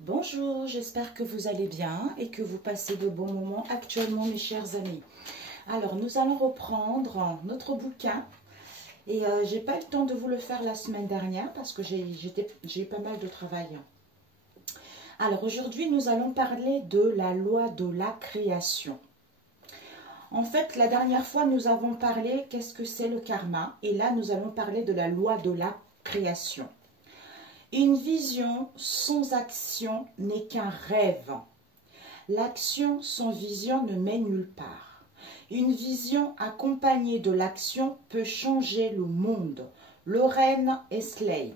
Bonjour, j'espère que vous allez bien et que vous passez de bons moments actuellement, mes chers amis. Alors, nous allons reprendre notre bouquin et j'ai pas eu le temps de vous le faire la semaine dernière parce que j'ai eu pas mal de travail. Alors, aujourd'hui, nous allons parler de la loi de la création. En fait, la dernière fois, nous avons parlé qu'est-ce que c'est le karma et là, nous allons parler de la loi de la création. Une vision sans action n'est qu'un rêve. L'action sans vision ne mène nulle part. Une vision accompagnée de l'action peut changer le monde. Lorraine Esley.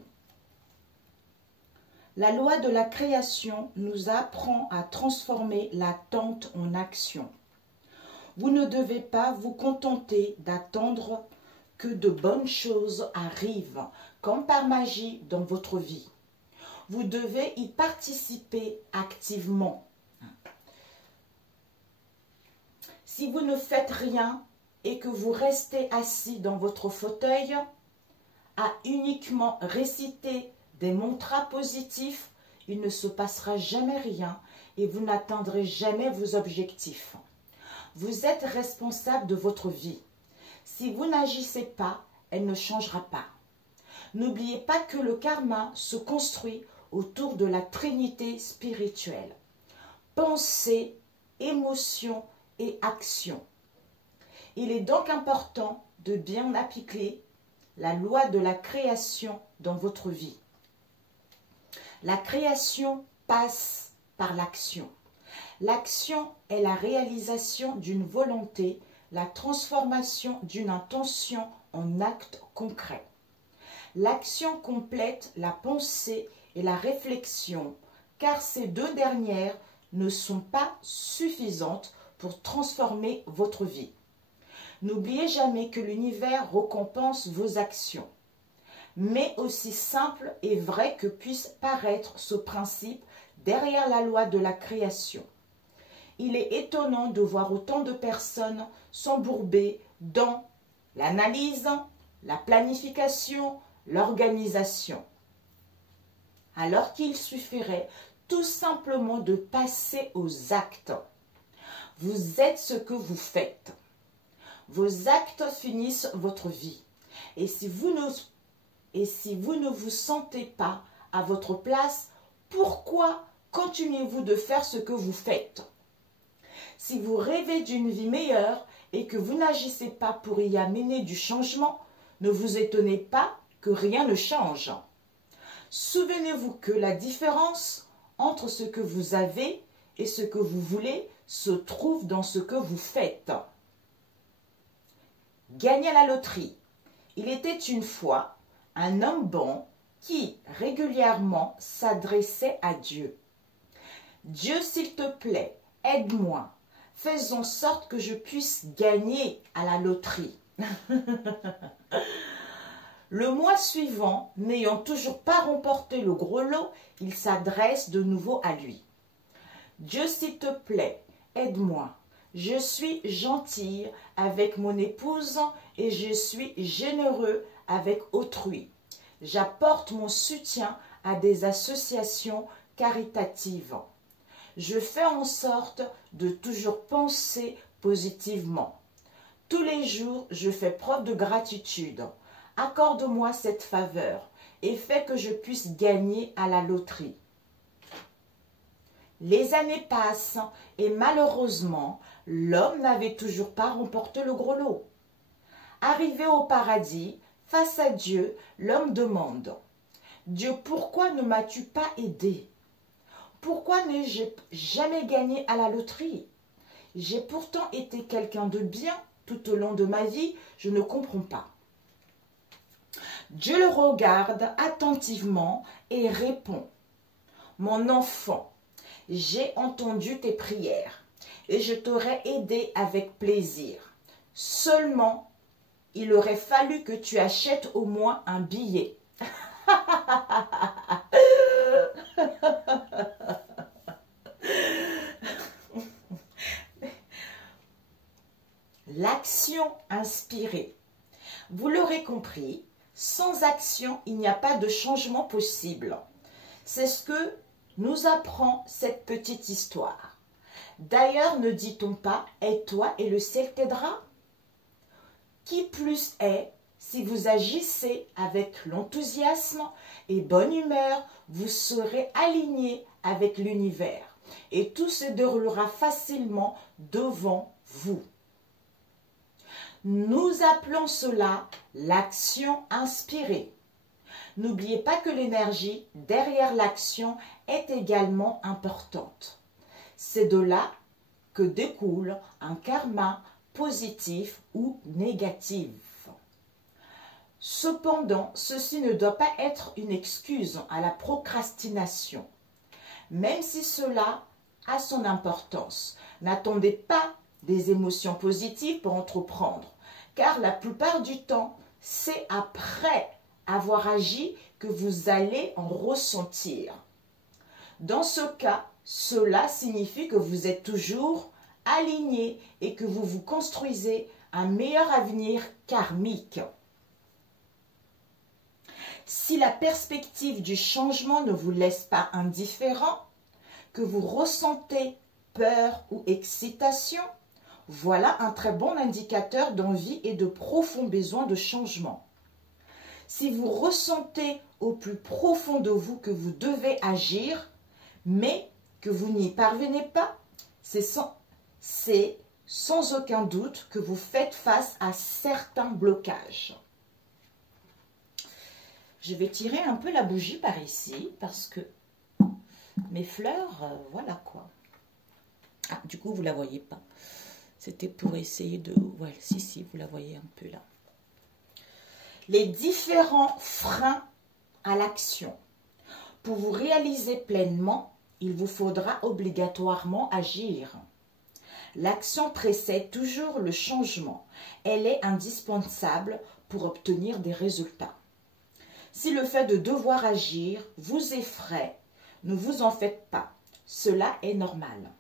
La loi de la création nous apprend à transformer l'attente en action. Vous ne devez pas vous contenter d'attendre que de bonnes choses arrivent, comme par magie dans votre vie. Vous devez y participer activement. Si vous ne faites rien et que vous restez assis dans votre fauteuil, à uniquement réciter des mantras positifs, il ne se passera jamais rien et vous n'atteindrez jamais vos objectifs. Vous êtes responsable de votre vie. Si vous n'agissez pas, elle ne changera pas. N'oubliez pas que le karma se construit autour de la trinité spirituelle. Pensée, émotion et action. Il est donc important de bien appliquer la loi de la création dans votre vie. La création passe par l'action. L'action est la réalisation d'une volonté, la transformation d'une intention en acte concret. L'action complète la pensée et la réflexion, car ces deux dernières ne sont pas suffisantes pour transformer votre vie. N'oubliez jamais que l'univers récompense vos actions. Mais aussi simple et vrai que puisse paraître ce principe derrière la loi de la création. Il est étonnant de voir autant de personnes s'embourber dans l'analyse, la planification, l'organisation. Alors qu'il suffirait tout simplement de passer aux actes. Vous êtes ce que vous faites. Vos actes finissent votre vie. Et si vous ne vous sentez pas à votre place, pourquoi continuez-vous de faire ce que vous faites? Si vous rêvez d'une vie meilleure et que vous n'agissez pas pour y amener du changement, ne vous étonnez pas que rien ne change. Souvenez-vous que la différence entre ce que vous avez et ce que vous voulez se trouve dans ce que vous faites. Gagnez à la loterie. Il était une fois un homme bon qui régulièrement s'adressait à Dieu. Dieu, s'il te plaît, aide-moi. Fais en sorte que je puisse gagner à la loterie. Le mois suivant, n'ayant toujours pas remporté le gros lot, il s'adresse de nouveau à lui. Dieu, s'il te plaît, aide-moi. Je suis gentille avec mon épouse et je suis généreux avec autrui. J'apporte mon soutien à des associations caritatives. Je fais en sorte de toujours penser positivement. Tous les jours, je fais preuve de gratitude. Accorde-moi cette faveur et fais que je puisse gagner à la loterie. Les années passent et malheureusement, l'homme n'avait toujours pas remporté le gros lot. Arrivé au paradis, face à Dieu, l'homme demande « Dieu, pourquoi ne m'as-tu pas aidé? Pourquoi n'ai-je jamais gagné à la loterie? J'ai pourtant été quelqu'un de bien tout au long de ma vie, je ne comprends pas. » Dieu le regarde attentivement et répond « Mon enfant, j'ai entendu tes prières et je t'aurais aidé avec plaisir. Seulement, il aurait fallu que tu achètes au moins un billet. » L'action inspirée. Vous l'aurez compris, sans action, il n'y a pas de changement possible. C'est ce que nous apprend cette petite histoire? D'ailleurs, ne dit-on pas « aide-toi et le ciel t'aidera » ? Qui plus est, si vous agissez avec l'enthousiasme et bonne humeur, vous serez aligné avec l'univers et tout se déroulera facilement devant vous. Nous appelons cela l'action inspirée. N'oubliez pas que l'énergie derrière l'action est également importante. C'est de là que découle un karma positif ou négatif. Cependant, ceci ne doit pas être une excuse à la procrastination. Même si cela a son importance, n'attendez pas des émotions positives pour entreprendre, car la plupart du temps, c'est après avoir agi que vous allez en ressentir. Dans ce cas, cela signifie que vous êtes toujours aligné et que vous vous construisez un meilleur avenir karmique. Si la perspective du changement ne vous laisse pas indifférent, que vous ressentez peur ou excitation, voilà un très bon indicateur d'envie et de profond besoin de changement. Si vous ressentez au plus profond de vous que vous devez agir, mais que vous n'y parvenez pas, c'est sans aucun doute que vous faites face à certains blocages. Je vais tirer un peu la bougie par ici parce que mes fleurs, voilà quoi. Ah, du coup, vous ne la voyez pas. C'était pour essayer de... Ouais, si, vous la voyez un peu là. Les différents freins à l'action. Pour vous réaliser pleinement, il vous faudra obligatoirement agir. L'action précède toujours le changement. Elle est indispensable pour obtenir des résultats. Si le fait de devoir agir vous effraie, ne vous en faites pas. Cela est normal.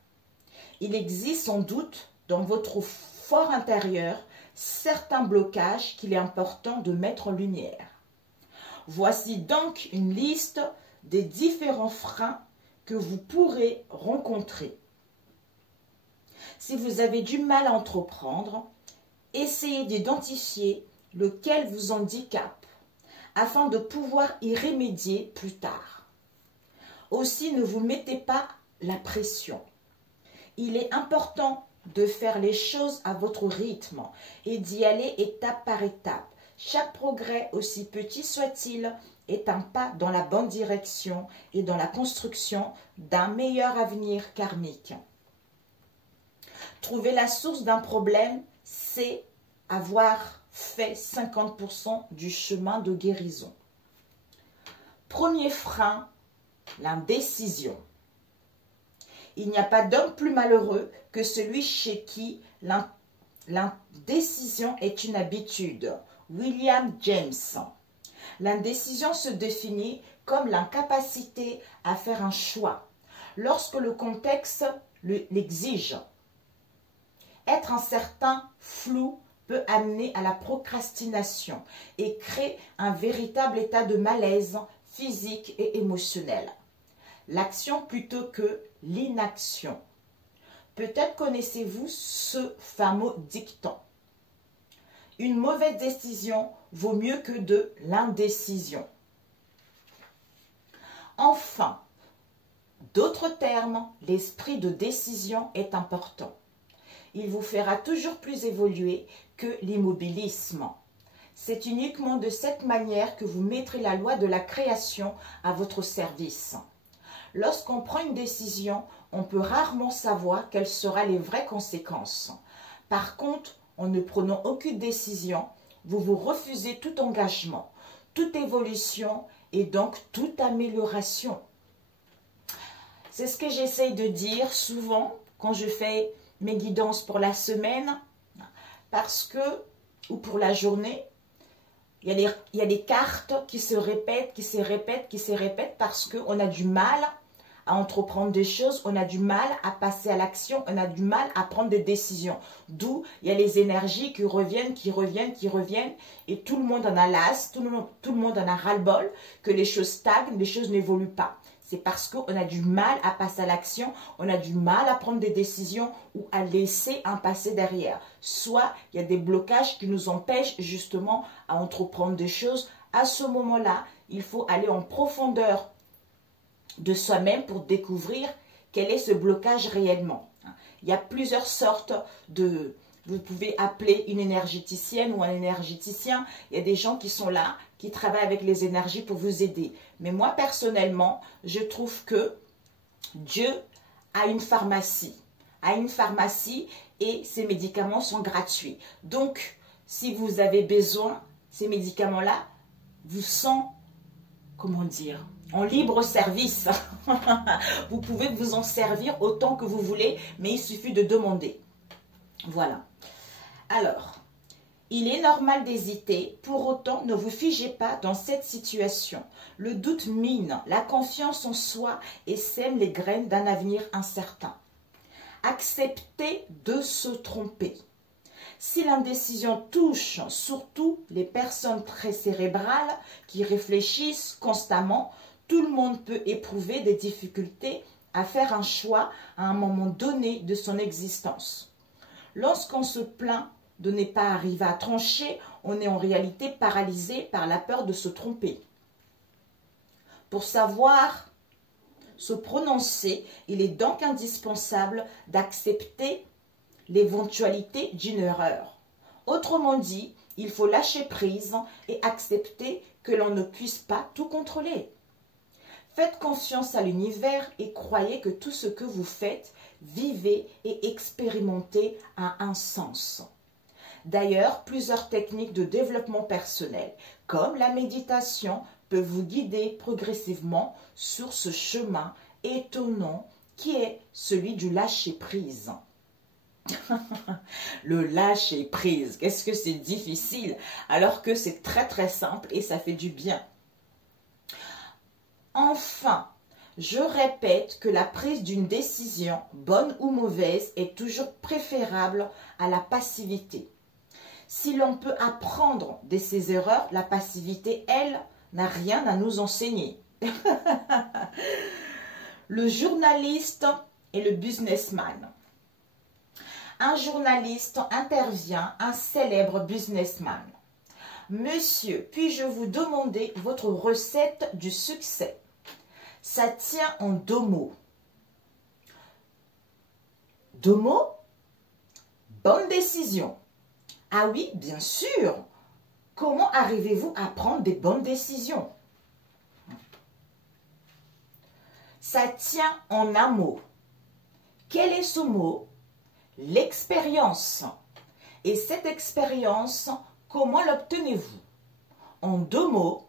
Il existe sans doute dans votre fort intérieur certains blocages qu'il est important de mettre en lumière. Voici donc une liste des différents freins que vous pourrez rencontrer. Si vous avez du mal à entreprendre, essayez d'identifier lequel vous handicape afin de pouvoir y remédier plus tard. Aussi, ne vous mettez pas la pression. Il est important de faire les choses à votre rythme et d'y aller étape par étape. Chaque progrès, aussi petit soit-il, est un pas dans la bonne direction et dans la construction d'un meilleur avenir karmique. Trouver la source d'un problème, c'est avoir fait 50% du chemin de guérison. Premier frein, l'indécision. Il n'y a pas d'homme plus malheureux que celui chez qui l'indécision est une habitude. William James. L'indécision se définit comme l'incapacité à faire un choix lorsque le contexte l'exige. Être incertain, flou, peut amener à la procrastination et crée un véritable état de malaise physique et émotionnel. L'action plutôt que l'inaction. Peut-être connaissez-vous ce fameux dicton. Une mauvaise décision vaut mieux que de l'indécision. Enfin, d'autres termes, l'esprit de décision est important. Il vous fera toujours plus évoluer que l'immobilisme. C'est uniquement de cette manière que vous mettrez la loi de la création à votre service. Lorsqu'on prend une décision, on peut rarement savoir quelles seront les vraies conséquences. Par contre, en ne prenant aucune décision, vous vous refusez tout engagement, toute évolution et donc toute amélioration. C'est ce que j'essaye de dire souvent quand je fais mes guidances pour la semaine, parce que, ou pour la journée, il y a des cartes qui se répètent, qui se répètent, parce qu'on a du mal à entreprendre des choses, on a du mal à passer à l'action, on a du mal à prendre des décisions. D'où il y a les énergies qui reviennent, et tout le monde en a las, tout le monde en a ras-le-bol, que les choses stagnent, les choses n'évoluent pas. c'est parce qu'on a du mal à passer à l'action, on a du mal à prendre des décisions ou à laisser un passé derrière. Soit il y a des blocages qui nous empêchent justement à entreprendre des choses. À ce moment-là, il faut aller en profondeur de soi-même pour découvrir quel est ce blocage réellement. Il y a plusieurs sortes de... Vous pouvez appeler une énergéticienne ou un énergéticien. Il y a des gens qui sont là, qui travaillent avec les énergies pour vous aider. Mais moi, personnellement, je trouve que Dieu a une pharmacie. Et ces médicaments sont gratuits. Donc, si vous avez besoin, ces médicaments-là vous sont, comment dire, en libre service. Vous pouvez vous en servir autant que vous voulez, mais il suffit de demander. Voilà. Alors, il est normal d'hésiter, pour autant ne vous figez pas dans cette situation. Le doute mine la confiance en soi et sème les graines d'un avenir incertain. Acceptez de se tromper. Si l'indécision touche surtout les personnes très cérébrales qui réfléchissent constamment, tout le monde peut éprouver des difficultés à faire un choix à un moment donné de son existence. Lorsqu'on se plaint de ne pas arriver à trancher, on est en réalité paralysé par la peur de se tromper. Pour savoir se prononcer, il est donc indispensable d'accepter l'éventualité d'une erreur. Autrement dit, il faut lâcher prise et accepter que l'on ne puisse pas tout contrôler. Faites confiance à l'univers et croyez que tout ce que vous faites, vivez et expérimentez a un sens. D'ailleurs, plusieurs techniques de développement personnel, comme la méditation, peuvent vous guider progressivement sur ce chemin étonnant qui est celui du lâcher-prise. Le lâcher-prise, qu'est-ce que c'est difficile, alors que c'est très très simple et ça fait du bien. Enfin, je répète que la prise d'une décision, bonne ou mauvaise, est toujours préférable à la passivité. Si l'on peut apprendre de ses erreurs, la passivité, elle, n'a rien à nous enseigner. Le journaliste et le businessman. Un journaliste intervient, un célèbre businessman. Monsieur, puis-je vous demander votre recette du succès? Ça tient en 2 mots. 2 mots? Bonne décision. Ah oui, bien sûr. Comment arrivez-vous à prendre des bonnes décisions? Ça tient en un mot. Quel est ce mot? L'expérience. Et cette expérience, comment l'obtenez-vous? En 2 mots,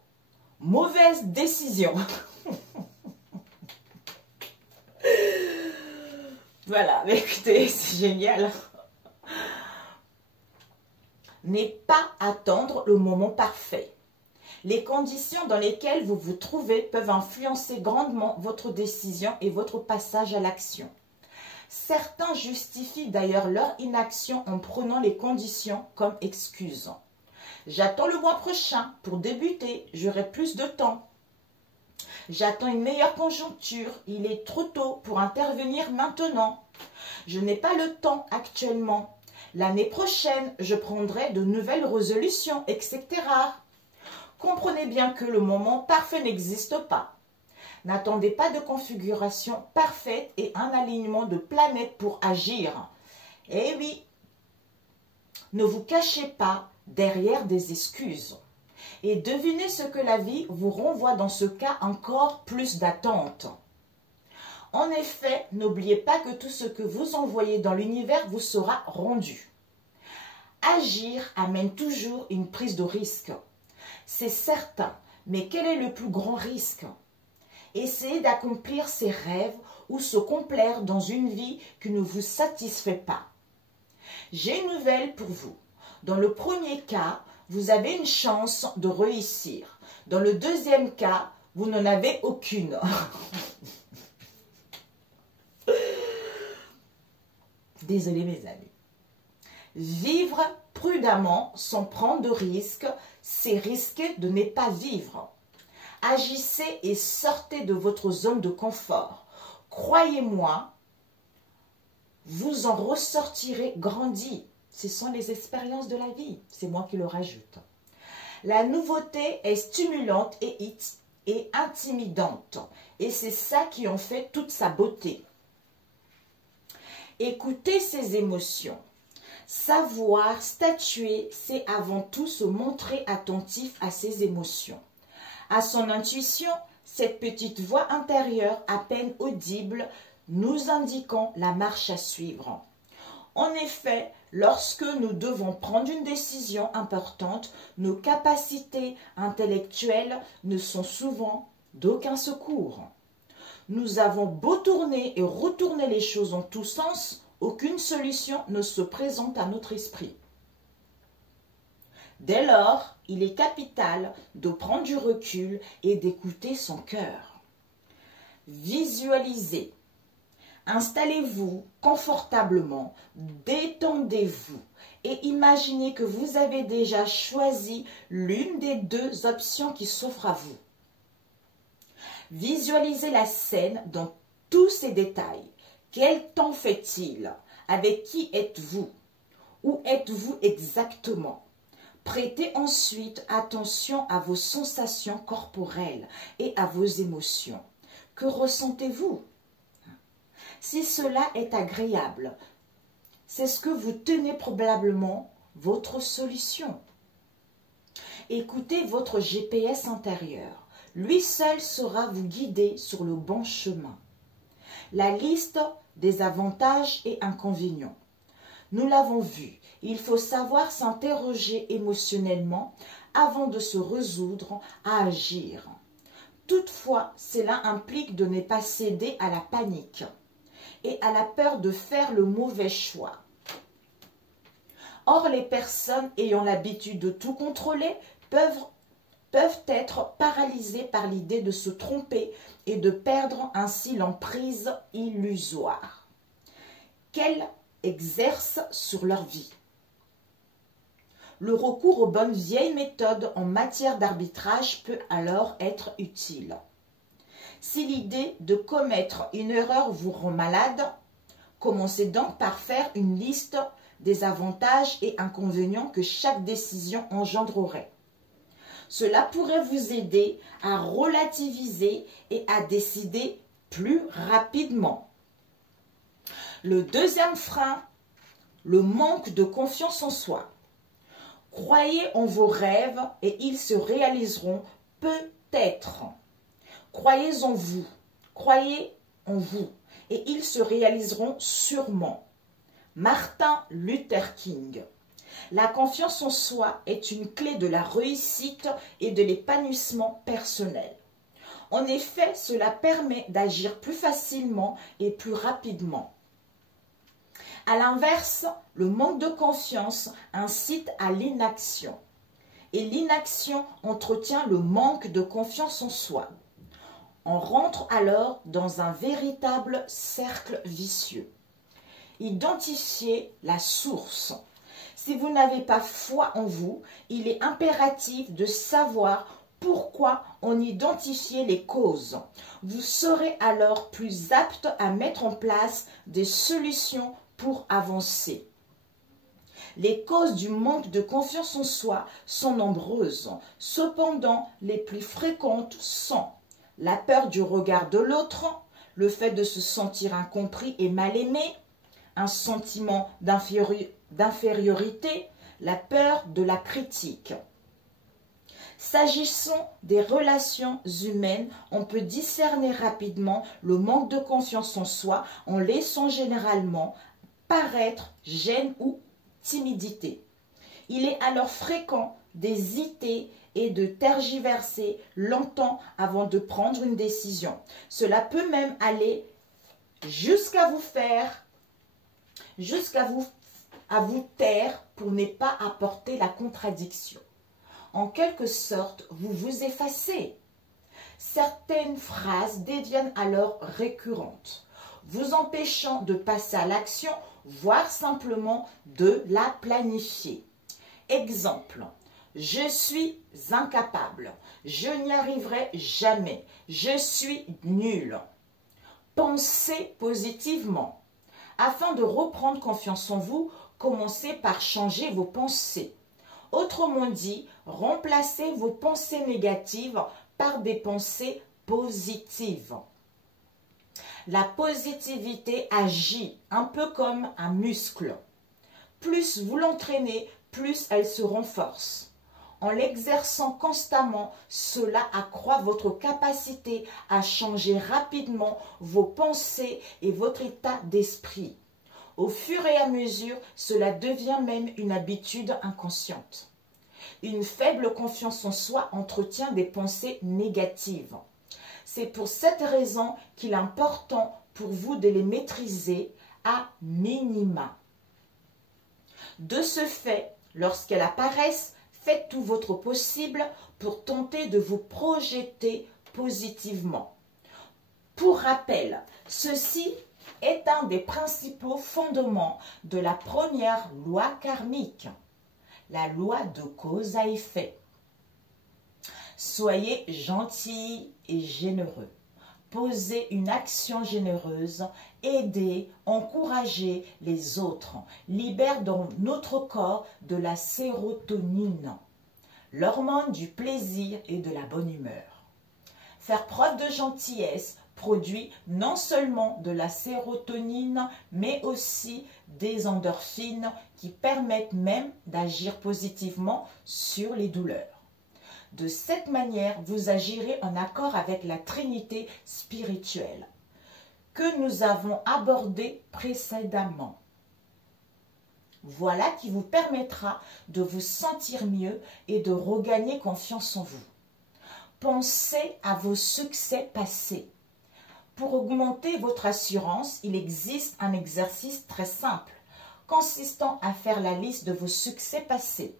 mauvaise décision. Voilà, écoutez, c'est génial. N'est pas attendre le moment parfait. Les conditions dans lesquelles vous vous trouvez peuvent influencer grandement votre décision et votre passage à l'action. Certains justifient d'ailleurs leur inaction en prenant les conditions comme excuse. J'attends le mois prochain pour débuter, j'aurai plus de temps. J'attends une meilleure conjoncture, il est trop tôt pour intervenir maintenant. Je n'ai pas le temps actuellement. L'année prochaine, je prendrai de nouvelles résolutions, etc. Comprenez bien que le moment parfait n'existe pas. N'attendez pas de configuration parfaite et un alignement de planètes pour agir. Eh oui, ne vous cachez pas derrière des excuses. Et devinez ce que la vie vous renvoie dans ce cas, encore plus d'attente. En effet, n'oubliez pas que tout ce que vous envoyez dans l'univers vous sera rendu. Agir amène toujours une prise de risque. C'est certain, mais quel est le plus grand risque? Essayez d'accomplir ses rêves ou se complaire dans une vie qui ne vous satisfait pas. J'ai une nouvelle pour vous. Dans le premier cas, vous avez une chance de réussir. Dans le deuxième cas, vous n'en avez aucune. Désolée mes amis. Vivre prudemment sans prendre de risques, c'est risquer de ne pas vivre. Agissez et sortez de votre zone de confort. Croyez-moi, vous en ressortirez grandi. Ce sont les expériences de la vie. C'est moi qui le rajoute. La nouveauté est stimulante et intimidante. Et c'est ça qui en fait toute sa beauté. Écoutez ses émotions. Savoir statuer, c'est avant tout se montrer attentif à ses émotions. À son intuition, cette petite voix intérieure à peine audible nous indiquant la marche à suivre. En effet, lorsque nous devons prendre une décision importante, nos capacités intellectuelles ne sont souvent d'aucun secours. Nous avons beau tourner et retourner les choses en tous sens, aucune solution ne se présente à notre esprit. Dès lors, il est capital de prendre du recul et d'écouter son cœur. Visualisez. Installez-vous confortablement, détendez-vous et imaginez que vous avez déjà choisi l'une des deux options qui s'offrent à vous. Visualisez la scène dans tous ses détails. Quel temps fait-il? Avec qui êtes-vous? Où êtes-vous exactement? Prêtez ensuite attention à vos sensations corporelles et à vos émotions. Que ressentez-vous? Si cela est agréable, c'est ce que vous tenez probablement votre solution. Écoutez votre GPS intérieur. Lui seul saura vous guider sur le bon chemin. La liste des avantages et inconvénients. Nous l'avons vu, il faut savoir s'interroger émotionnellement avant de se résoudre à agir. Toutefois, cela implique de ne pas céder à la panique et à la peur de faire le mauvais choix. Or, les personnes ayant l'habitude de tout contrôler peuvent être paralysées par l'idée de se tromper et de perdre ainsi l'emprise illusoire qu'elles exercent sur leur vie. Le recours aux bonnes vieilles méthodes en matière d'arbitrage peut alors être utile. Si l'idée de commettre une erreur vous rend malade, commencez donc par faire une liste des avantages et inconvénients que chaque décision engendrerait. Cela pourrait vous aider à relativiser et à décider plus rapidement. Le deuxième frein, le manque de confiance en soi. Croyez en vos rêves et ils se réaliseront peut-être. Croyez en vous et ils se réaliseront sûrement. Martin Luther King. La confiance en soi est une clé de la réussite et de l'épanouissement personnel. En effet, cela permet d'agir plus facilement et plus rapidement. À l'inverse, le manque de confiance incite à l'inaction. Et l'inaction entretient le manque de confiance en soi. On rentre alors dans un véritable cercle vicieux. Identifiez la source. Si vous n'avez pas foi en vous, il est impératif de savoir pourquoi en identifier les causes. Vous serez alors plus apte à mettre en place des solutions pour avancer. Les causes du manque de confiance en soi sont nombreuses. Cependant, les plus fréquentes sont la peur du regard de l'autre, le fait de se sentir incompris et mal aimé, un sentiment d'infériorité, la peur de la critique. S'agissant des relations humaines, on peut discerner rapidement le manque de confiance en soi en laissant généralement paraître gêne ou timidité. Il est alors fréquent d'hésiter et de tergiverser longtemps avant de prendre une décision. Cela peut même aller jusqu'à vous taire pour ne pas apporter la contradiction. En quelque sorte, vous vous effacez. Certaines phrases deviennent alors récurrentes, vous empêchant de passer à l'action, voire simplement de la planifier. Exemple, Je suis incapable. Je n'y arriverai jamais. Je suis nul. Pensez positivement. Afin de reprendre confiance en vous, commencez par changer vos pensées. Autrement dit, remplacez vos pensées négatives par des pensées positives. La positivité agit un peu comme un muscle. Plus vous l'entraînez, plus elle se renforce. En l'exerçant constamment, cela accroît votre capacité à changer rapidement vos pensées et votre état d'esprit. Au fur et à mesure, cela devient même une habitude inconsciente. Une faible confiance en soi entretient des pensées négatives. C'est pour cette raison qu'il est important pour vous de les maîtriser à minima. De ce fait, lorsqu'elles apparaissent, faites tout votre possible pour tenter de vous projeter positivement. Pour rappel, ceci est un des principaux fondements de la première loi karmique, la loi de cause à effet. Soyez gentils et généreux. Posez une action généreuse, aidez, encouragez les autres, libère dans notre corps de la sérotonine, l'hormone du plaisir et de la bonne humeur. Faire preuve de gentillesse produit non seulement de la sérotonine, mais aussi des endorphines qui permettent même d'agir positivement sur les douleurs. De cette manière, vous agirez en accord avec la Trinité spirituelle que nous avons abordée précédemment. Voilà qui vous permettra de vous sentir mieux et de regagner confiance en vous. Pensez à vos succès passés. Pour augmenter votre assurance, il existe un exercice très simple, consistant à faire la liste de vos succès passés.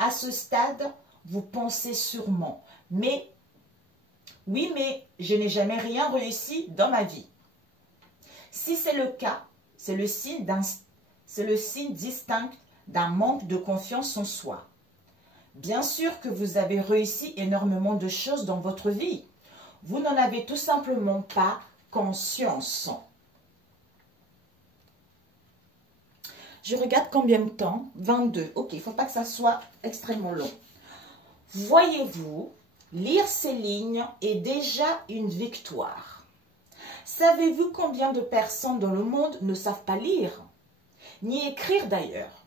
À ce stade, vous pensez sûrement, mais je n'ai jamais rien réussi dans ma vie. Si c'est le cas, c'est le signe distinct d'un manque de confiance en soi. Bien sûr que vous avez réussi énormément de choses dans votre vie. Vous n'en avez tout simplement pas conscience. Je regarde combien de temps? 22. Ok, il ne faut pas que ça soit extrêmement long. Voyez-vous, lire ces lignes est déjà une victoire. Savez-vous combien de personnes dans le monde ne savent pas lire, ni écrire d'ailleurs?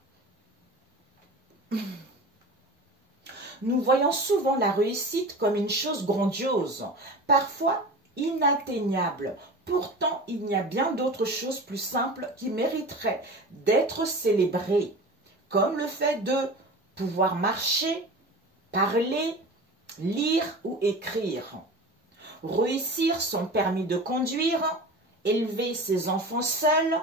Nous voyons souvent la réussite comme une chose grandiose, parfois inatteignable. Pourtant, il y a bien d'autres choses plus simples qui mériteraient d'être célébrées, comme le fait de pouvoir marcher, parler, lire ou écrire, réussir son permis de conduire, élever ses enfants seuls,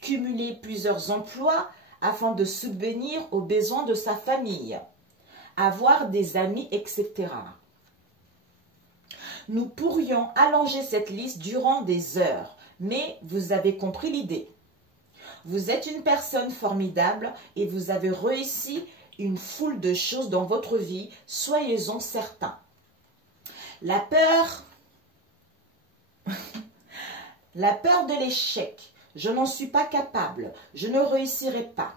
cumuler plusieurs emplois afin de subvenir aux besoins de sa famille, avoir des amis, etc. Nous pourrions allonger cette liste durant des heures, mais vous avez compris l'idée. Vous êtes une personne formidable et vous avez réussi une foule de choses dans votre vie, soyez-en certains. La peur de l'échec. Je n'en suis pas capable, je ne réussirai pas.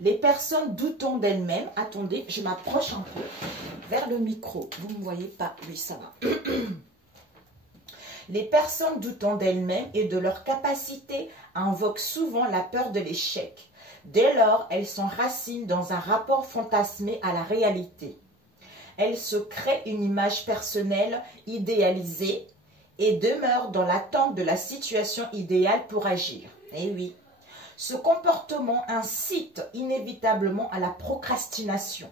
Les personnes doutant d'elles-mêmes, attendez, je m'approche un peu vers le micro. Vous ne me voyez pas? Oui, ça va. Les personnes doutant d'elles-mêmes et de leur capacité invoquent souvent la peur de l'échec. Dès lors, elles s'enracinent dans un rapport fantasmé à la réalité. Elles se créent une image personnelle idéalisée et demeurent dans l'attente de la situation idéale pour agir. Eh oui. Ce comportement incite inévitablement à la procrastination.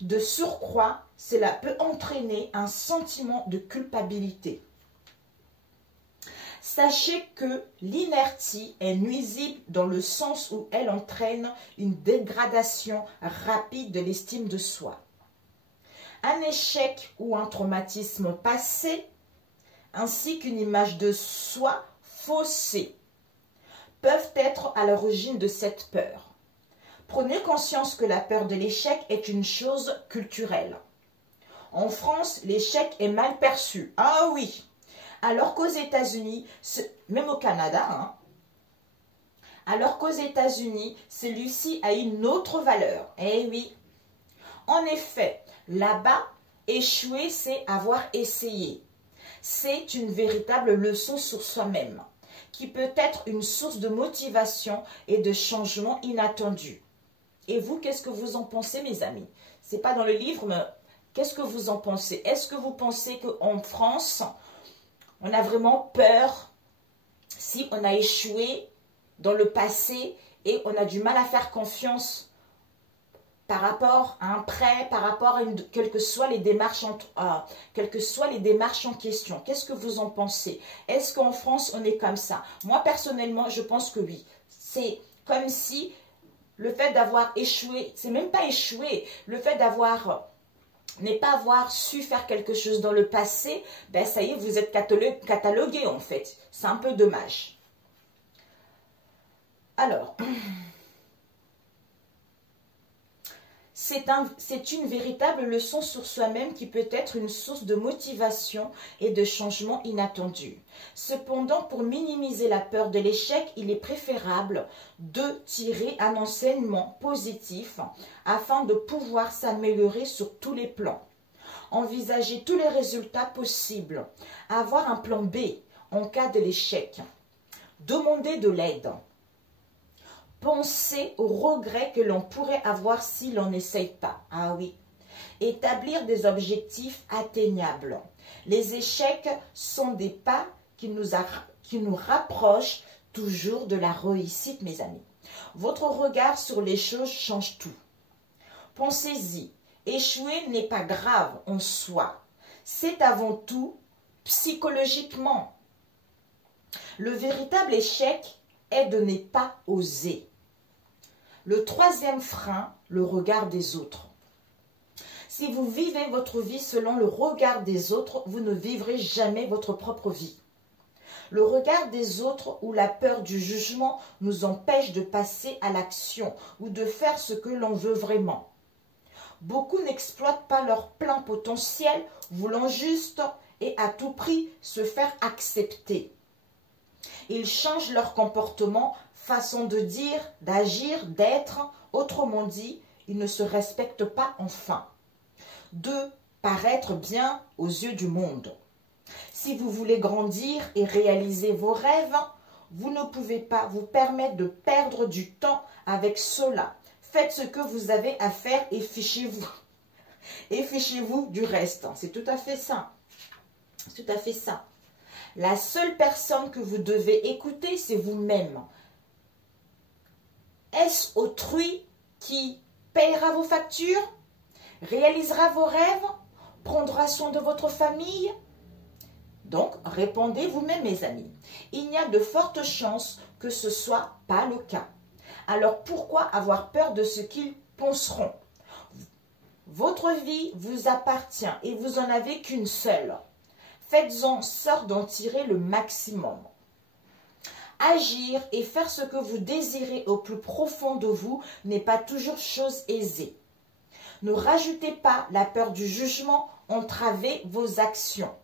De surcroît, cela peut entraîner un sentiment de culpabilité. Sachez que l'inertie est nuisible dans le sens où elle entraîne une dégradation rapide de l'estime de soi. Un échec ou un traumatisme passé, ainsi qu'une image de soi faussée, peuvent être à l'origine de cette peur. Prenez conscience que la peur de l'échec est une chose culturelle. En France, l'échec est mal perçu. Ah oui! Alors qu'aux États-Unis, même au Canada, hein, alors qu'aux États-Unis, celui-ci a une autre valeur. Eh oui! En effet, là-bas, échouer, c'est avoir essayé. C'est une véritable leçon sur soi-même, qui peut être une source de motivation et de changement inattendu. Et vous, qu'est-ce que vous en pensez, mes amis? C'est pas dans le livre, mais qu'est-ce que vous en pensez? Est-ce que vous pensez qu'en France, on a vraiment peur si on a échoué dans le passé et on a du mal à faire confiance par rapport à un prêt, par rapport à quelles que soient les démarches en question? Qu'est-ce que vous en pensez? Est-ce qu'en France, on est comme ça? Moi, personnellement, je pense que oui. C'est comme si le fait d'avoir échoué, c'est même pas échoué, le fait n'est pas avoir su faire quelque chose dans le passé, ben ça y est, vous êtes catalogué en fait. C'est un peu dommage. Alors, c'est une véritable leçon sur soi-même qui peut être une source de motivation et de changement inattendu. Cependant, pour minimiser la peur de l'échec, il est préférable de tirer un enseignement positif afin de pouvoir s'améliorer sur tous les plans. Envisager tous les résultats possibles. Avoir un plan B en cas de l'échec. Demander de l'aide. Penser aux regrets que l'on pourrait avoir si l'on n'essaye pas. Ah oui. Établir des objectifs atteignables. Les échecs sont des pas qui nous rapprochent toujours de la réussite, mes amis. Votre regard sur les choses change tout. Pensez-y. Échouer n'est pas grave en soi. C'est avant tout psychologiquement. Le véritable échec est de ne pas oser. Le troisième frein, le regard des autres. Si vous vivez votre vie selon le regard des autres, vous ne vivrez jamais votre propre vie. Le regard des autres ou la peur du jugement nous empêche de passer à l'action ou de faire ce que l'on veut vraiment. Beaucoup n'exploitent pas leur plein potentiel, voulant juste et à tout prix se faire accepter. Ils changent leur comportement, façon de dire, d'agir, d'être. Autrement dit, ils ne se respectent pas enfin. De paraître bien aux yeux du monde. Si vous voulez grandir et réaliser vos rêves, vous ne pouvez pas vous permettre de perdre du temps avec cela. Faites ce que vous avez à faire et fichez-vous. Et fichez-vous du reste. C'est tout à fait ça. C'est tout à fait ça. La seule personne que vous devez écouter, c'est vous-même. Est-ce autrui qui payera vos factures, réalisera vos rêves, prendra soin de votre famille? Donc, répondez vous-même, mes amis. Il y a de fortes chances que ce ne soit pas le cas. Alors, pourquoi avoir peur de ce qu'ils penseront? Votre vie vous appartient et vous en avez qu'une seule. Faites-en sorte d'en tirer le maximum. Agir et faire ce que vous désirez au plus profond de vous n'est pas toujours chose aisée. Ne rajoutez pas la peur du jugement, entravez vos actions.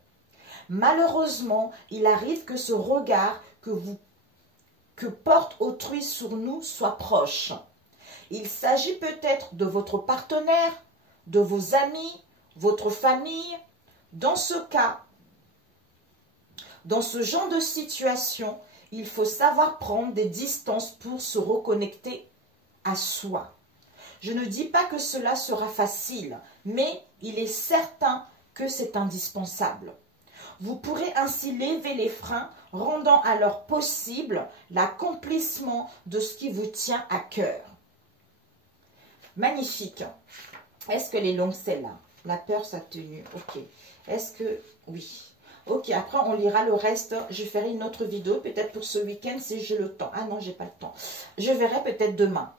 Malheureusement, il arrive que ce regard que porte autrui sur nous soit proche. Il s'agit peut-être de votre partenaire, de vos amis, votre famille. Dans ce cas, dans ce genre de situation, il faut savoir prendre des distances pour se reconnecter à soi. Je ne dis pas que cela sera facile, mais il est certain que c'est indispensable. Vous pourrez ainsi lever les freins, rendant alors possible l'accomplissement de ce qui vous tient à cœur. Magnifique. Est-ce qu'elle est longue celle-là? La peur, sa tenue. Ok. Est-ce que... Oui. Ok, après on lira le reste. Je ferai une autre vidéo, peut-être pour ce week-end si j'ai le temps. Ah non, j'ai pas le temps. Je verrai peut-être demain.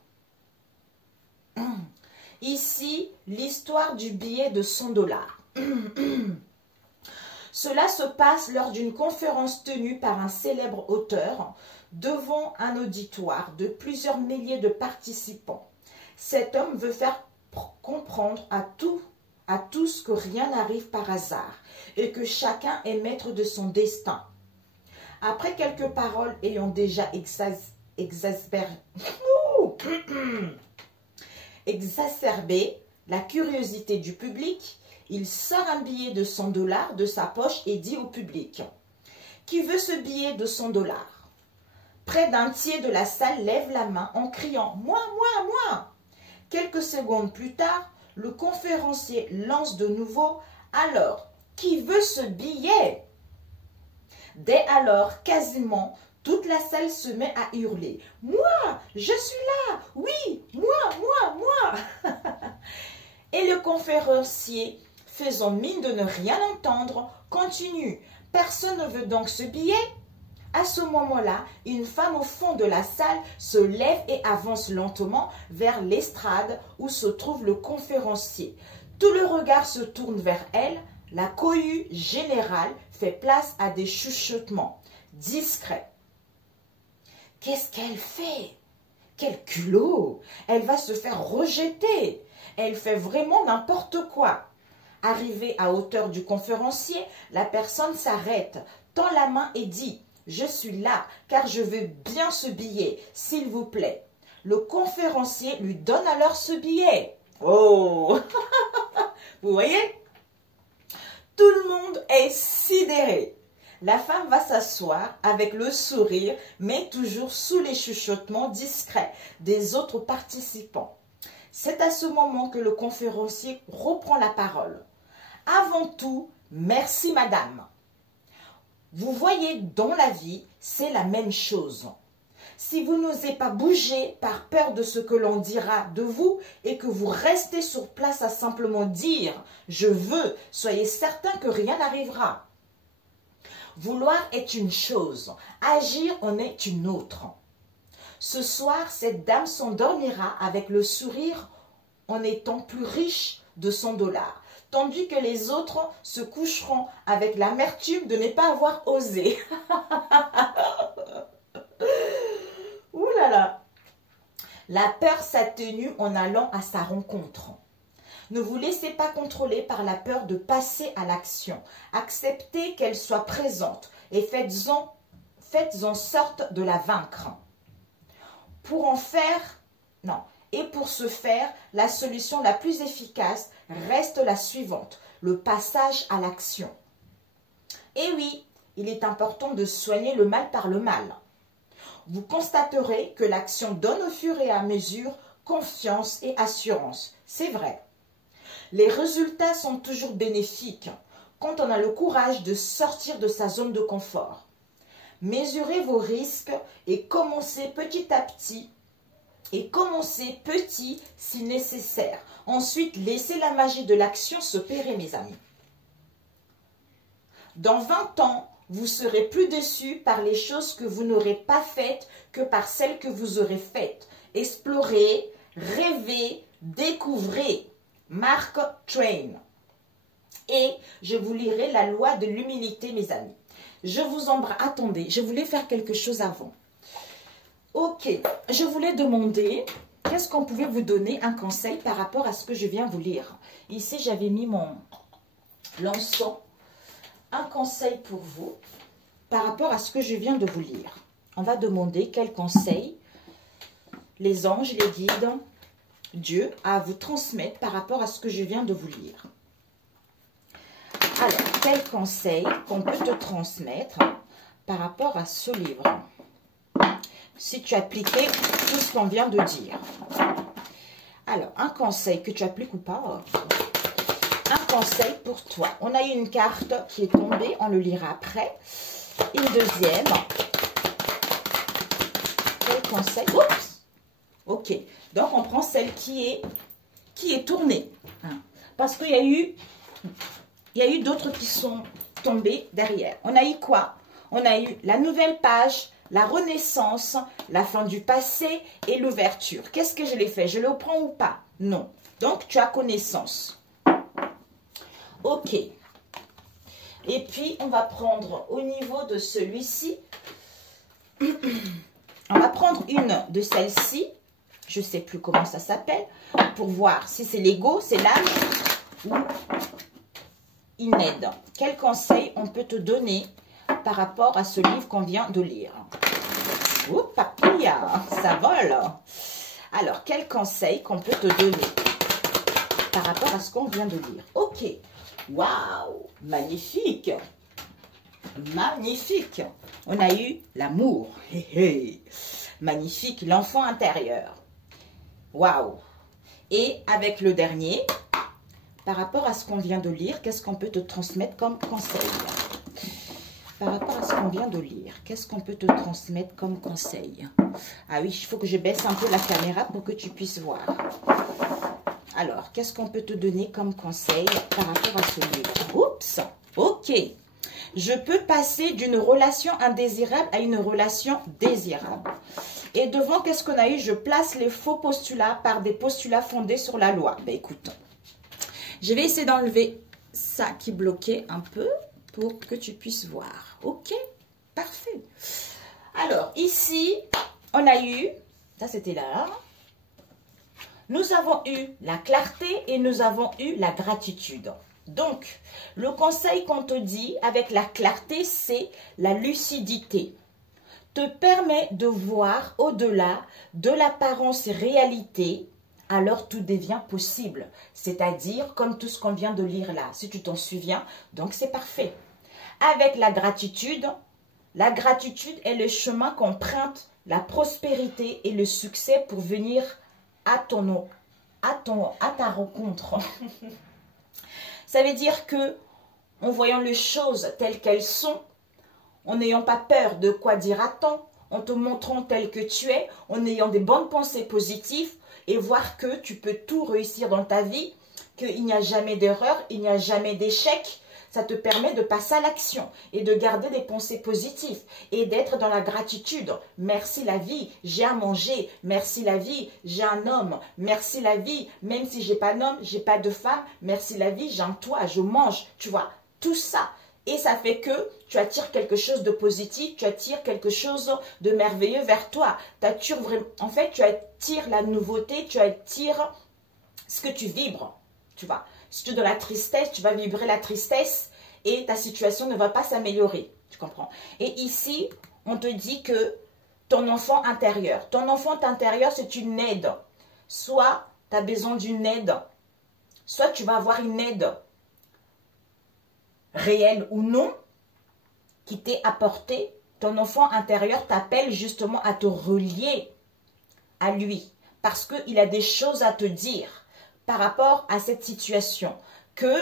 Ici, l'histoire du billet de 100 $. Cela se passe lors d'une conférence tenue par un célèbre auteur devant un auditoire de plusieurs milliers de participants. Cet homme veut faire comprendre à tous que rien n'arrive par hasard et que chacun est maître de son destin. Après quelques paroles ayant déjà exacerbé la curiosité du public, il sort un billet de 100 $ de sa poche et dit au public: « Qui veut ce billet de 100 $? Près d'un tiers de la salle lève la main en criant « Moi, moi, moi !» Quelques secondes plus tard, le conférencier lance de nouveau « Alors, qui veut ce billet ?» Dès alors, quasiment toute la salle se met à hurler « Moi, je suis là! Oui, moi !» Et le conférencier, faisant mine de ne rien entendre, continue « Personne ne veut donc ce billet ?» À ce moment-là, une femme au fond de la salle se lève et avance lentement vers l'estrade où se trouve le conférencier. Tout le regard se tourne vers elle. La cohue générale fait place à des chuchotements discrets. Qu'est-ce qu'elle fait? Quel culot! Elle va se faire rejeter. Elle fait vraiment n'importe quoi. Arrivée à hauteur du conférencier, la personne s'arrête, tend la main et dit: « Je suis là, car je veux bien ce billet, s'il vous plaît. » Le conférencier lui donne alors ce billet. Oh! Vous voyez? Tout le monde est sidéré. La femme va s'asseoir avec le sourire, mais toujours sous les chuchotements discrets des autres participants. C'est à ce moment que le conférencier reprend la parole. « Avant tout, merci madame. Vous voyez, dans la vie, c'est la même chose. Si vous n'osez pas bouger par peur de ce que l'on dira de vous et que vous restez sur place à simplement dire « je veux », soyez certain que rien n'arrivera. Vouloir est une chose, agir en est une autre. Ce soir, cette dame s'endormira avec le sourire en étant plus riche de 100 $, tandis que les autres se coucheront avec l'amertume de ne pas avoir osé. Ouh là là! La peur s'atténue en allant à sa rencontre. Ne vous laissez pas contrôler par la peur de passer à l'action. Acceptez qu'elle soit présente et faites en sorte de la vaincre. Pour ce faire, la solution la plus efficace reste la suivante, le passage à l'action. Et oui, il est important de soigner le mal par le mal. Vous constaterez que l'action donne au fur et à mesure confiance et assurance. C'est vrai. Les résultats sont toujours bénéfiques quand on a le courage de sortir de sa zone de confort. Mesurez vos risques et commencez petit à petit. Et commencez petit si nécessaire. Ensuite, laissez la magie de l'action s'opérer, mes amis. Dans 20 ans, vous serez plus déçus par les choses que vous n'aurez pas faites que par celles que vous aurez faites. Explorez, rêvez, découvrez. Mark Twain. Et je vous lirai la loi de l'humilité, mes amis. Je vous embrasse. Attendez, je voulais faire quelque chose avant. Ok, je voulais demander, qu'est-ce qu'on pouvait vous donner un conseil par rapport à ce que je viens vous lire. Ici, j'avais mis mon l'encens. Un conseil pour vous par rapport à ce que je viens de vous lire. On va demander quel conseil les anges, les guides, Dieu a à vous transmettre par rapport à ce que je viens de vous lire. Alors, quel conseil qu'on peut te transmettre par rapport à ce livre? Si tu appliquais tout ce qu'on vient de dire. Alors, un conseil que tu appliques ou pas. Un conseil pour toi. On a eu une carte qui est tombée, on le lira après. Une deuxième. Quel conseil? Oups! Ok. Donc, on prend celle qui est tournée. Hein. Parce qu'il y a eu d'autres qui sont tombées derrière. On a eu quoi? On a eu la nouvelle page, la renaissance, la fin du passé et l'ouverture. Qu'est-ce que je l'ai fait? Je le prends ou pas? Non. Donc, tu as connaissance. Ok. Et puis, on va prendre au niveau de celui-ci. On va prendre une de celles-ci. je ne sais plus comment ça s'appelle, pour voir si c'est l'ego, c'est l'âme ou une aide. Quel conseil on peut te donner par rapport à ce livre qu'on vient de lire? Oh, papilla, ça vole. Alors, quel conseil qu'on peut te donner par rapport à ce qu'on vient de lire? Ok. Waouh, magnifique. Magnifique. On a eu l'amour. Magnifique, l'enfant intérieur. Waouh. Et avec le dernier, par rapport à ce qu'on vient de lire, qu'est-ce qu'on peut te transmettre comme conseil? Par rapport à ce qu'on vient de lire, qu'est-ce qu'on peut te transmettre comme conseil? Ah oui, il faut que je baisse un peu la caméra pour que tu puisses voir. Alors, qu'est-ce qu'on peut te donner comme conseil par rapport à ce livre? Oups, ok. Je peux passer d'une relation indésirable à une relation désirable. Et devant, qu'est-ce qu'on a eu? Je place les faux postulats par des postulats fondés sur la loi. Ben écoute, je vais essayer d'enlever ça qui bloquait un peu pour que tu puisses voir. Ok, parfait. Alors, ici, on a eu, ça c'était là, nous avons eu la clarté et nous avons eu la gratitude. Donc, le conseil qu'on te dit avec la clarté, c'est la lucidité. Te permet de voir au-delà de l'apparence réalité, alors tout devient possible. C'est-à-dire, comme tout ce qu'on vient de lire là, si tu t'en souviens, donc c'est parfait. Avec la gratitude est le chemin qu'emprunte la prospérité et le succès pour venir à ta rencontre. Ça veut dire que, en voyant les choses telles qu'elles sont, en n'ayant pas peur de quoi dira-t-on, en te montrant tel que tu es, en ayant des bonnes pensées positives et voir que tu peux tout réussir dans ta vie, qu'il n'y a jamais d'erreur, il n'y a jamais d'échec. Ça te permet de passer à l'action et de garder des pensées positives et d'être dans la gratitude. Merci la vie, j'ai à manger. Merci la vie, j'ai un homme. Merci la vie, même si j'ai pas d'homme, j'ai pas de femme. Merci la vie, j'ai un toit, je mange. Tu vois, tout ça. Et ça fait que tu attires quelque chose de positif, tu attires quelque chose de merveilleux vers toi. En fait, tu attires la nouveauté, tu attires ce que tu vibres. Tu vois. Si tu es dans la tristesse, tu vas vibrer la tristesse et ta situation ne va pas s'améliorer. Tu comprends? Et ici, on te dit que ton enfant intérieur, c'est une aide. Soit tu as besoin d'une aide, soit tu vas avoir une aide réelle ou non qui t'est apportée. Ton enfant intérieur t'appelle justement à te relier à lui parce qu'il a des choses à te dire par rapport à cette situation, que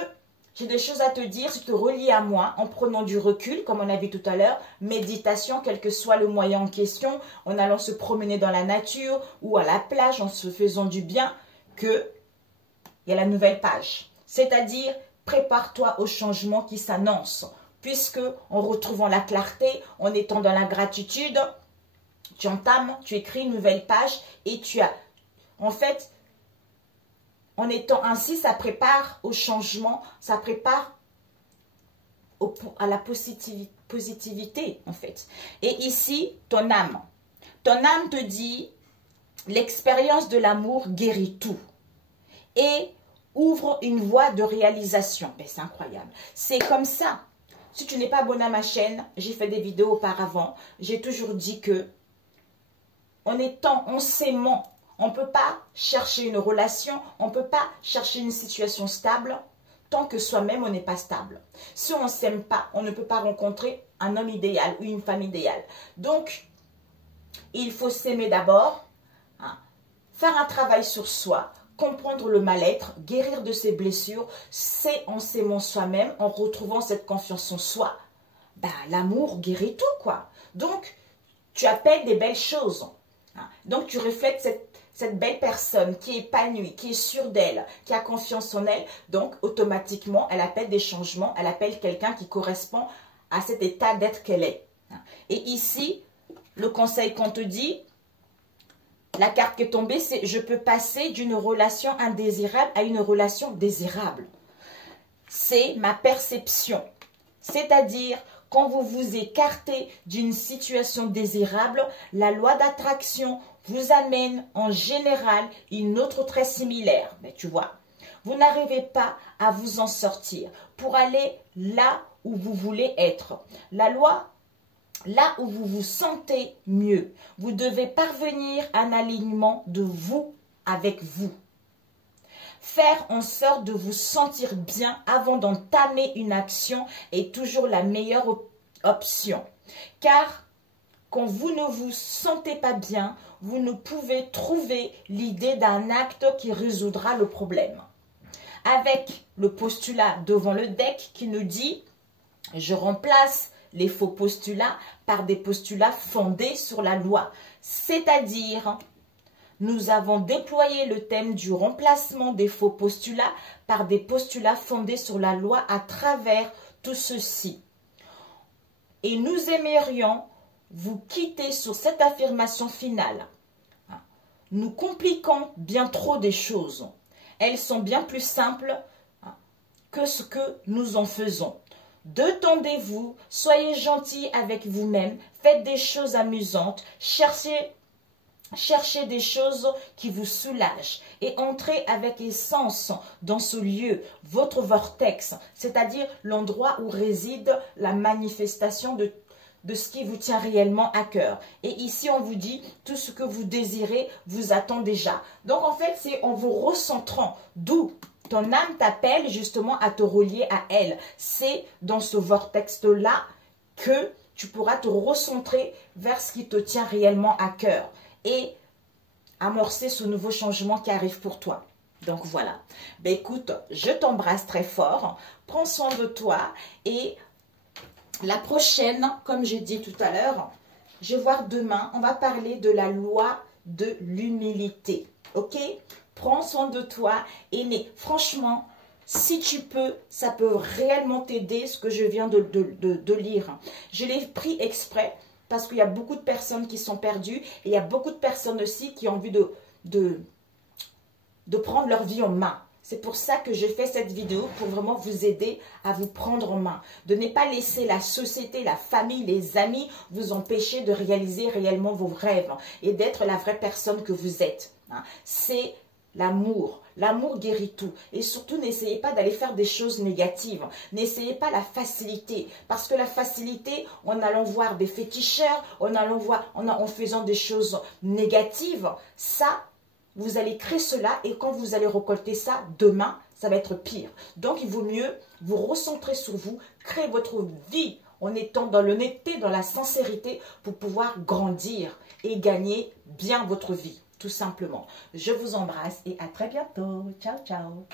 j'ai des choses à te dire, si tu te relies à moi en prenant du recul, comme on a vu tout à l'heure, méditation, quel que soit le moyen en question, en allant se promener dans la nature ou à la plage, en se faisant du bien, que il y a la nouvelle page. C'est-à-dire, prépare-toi au changement qui s'annonce, puisque en retrouvant la clarté, en étant dans la gratitude, tu entames, tu écris une nouvelle page et tu as, en fait, en étant ainsi, ça prépare au changement, ça prépare à la positivité, en fait. Et ici, ton âme te dit, l'expérience de l'amour guérit tout et ouvre une voie de réalisation. Ben, c'est incroyable. C'est comme ça. Si tu n'es pas abonné à ma chaîne, j'ai fait des vidéos auparavant, j'ai toujours dit que, en s'aimant, on ne peut pas chercher une relation, on ne peut pas chercher une situation stable tant que soi-même on n'est pas stable. Si on ne s'aime pas, on ne peut pas rencontrer un homme idéal ou une femme idéale. Donc, il faut s'aimer d'abord, hein, faire un travail sur soi, comprendre le mal-être, guérir de ses blessures. C'est en s'aimant soi-même, en retrouvant cette confiance en soi, ben, l'amour guérit tout, quoi. Donc, tu appelles des belles choses. Hein. Donc, tu reflètes cette belle personne qui est épanouie, qui est sûre d'elle, qui a confiance en elle. Donc, automatiquement, elle appelle des changements, elle appelle quelqu'un qui correspond à cet état d'être qu'elle est. Et ici, le conseil qu'on te dit, la carte qui est tombée, c'est « Je peux passer d'une relation indésirable à une relation désirable ». C'est ma perception. C'est-à-dire, quand vous vous écartez d'une situation désirable, la loi d'attraction vous amène en général une autre très similaire. Mais tu vois, vous n'arrivez pas à vous en sortir pour aller là où vous voulez être. La loi, là où vous vous sentez mieux. Vous devez parvenir à un alignement de vous avec vous. Faire en sorte de vous sentir bien avant d'entamer une action est toujours la meilleure option. Car quand vous ne vous sentez pas bien, vous ne pouvez trouver l'idée d'un acte qui résoudra le problème. Avec le postulat devant le deck qui nous dit « Je remplace les faux postulats par des postulats fondés sur la loi ». C'est-à-dire, nous avons déployé le thème du remplacement des faux postulats par des postulats fondés sur la loi à travers tout ceci. Et nous aimerions vous quitter sur cette affirmation finale. Nous compliquons bien trop des choses. Elles sont bien plus simples que ce que nous en faisons. Détendez-vous, soyez gentils avec vous-même, faites des choses amusantes, cherchez des choses qui vous soulagent et entrez avec essence dans ce lieu, votre vortex, c'est-à-dire l'endroit où réside la manifestation de ce qui vous tient réellement à cœur. Et ici, on vous dit, tout ce que vous désirez vous attend déjà. Donc, en fait, c'est en vous recentrant, d'où ton âme t'appelle justement à te relier à elle. C'est dans ce vortex-là que tu pourras te recentrer vers ce qui te tient réellement à cœur et amorcer ce nouveau changement qui arrive pour toi. Donc, voilà. Ben, écoute, je t'embrasse très fort. Prends soin de toi et la prochaine, comme j'ai dit tout à l'heure, je vais voir demain, on va parler de la loi de l'humilité. Ok? Prends soin de toi et franchement, si tu peux, ça peut réellement t'aider ce que je viens de lire. Je l'ai pris exprès parce qu'il y a beaucoup de personnes qui sont perdues et il y a beaucoup de personnes aussi qui ont envie de prendre leur vie en main. C'est pour ça que je fais cette vidéo, pour vraiment vous aider à vous prendre en main. De ne pas laisser la société, la famille, les amis vous empêcher de réaliser réellement vos rêves et d'être la vraie personne que vous êtes. C'est l'amour. L'amour guérit tout. Et surtout, n'essayez pas d'aller faire des choses négatives. N'essayez pas la facilité. Parce que la facilité, en allant voir des féticheurs, en faisant des choses négatives, ça, vous allez créer cela et quand vous allez récolter ça demain, ça va être pire. Donc, il vaut mieux vous recentrer sur vous, créer votre vie en étant dans l'honnêteté, dans la sincérité pour pouvoir grandir et gagner bien votre vie, tout simplement. Je vous embrasse et à très bientôt. Ciao, ciao.